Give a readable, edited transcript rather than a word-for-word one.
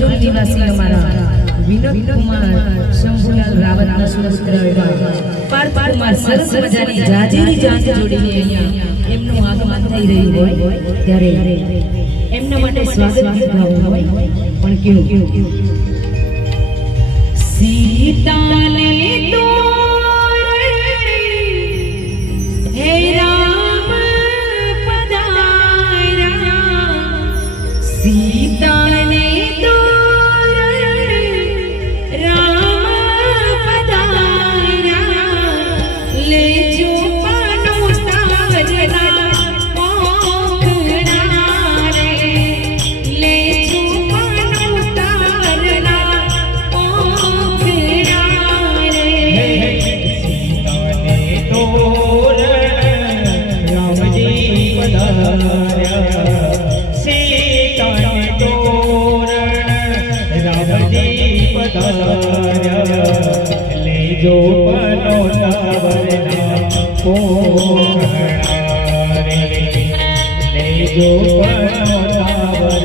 રાજોલ નિવાસી અમારા વિનોદ કુમાર શંભુલાલ રાવતના સુરસ્ત્ર એવા પાર્થ કુમાર સરસ મજાની જાજીરી જાંચ જોડીને અહીંયા એમનું આગમન થઈ રહ્યું હોય ત્યારે એમના માટે સ્વાગત ગીત ગાવું હોય પણ કેવું સીતાને હે રામ પધાર્યા સીતાને રામ પધાર્યા લેજો પાનો તારના પોખડા રે લેજો પાનો તારના પોખડા રે સીતાને રામજી પધાર્યા સીતાને રામજી પધાર્યા લેજો પનો તારના પોખડા રે લેજો પનો તારના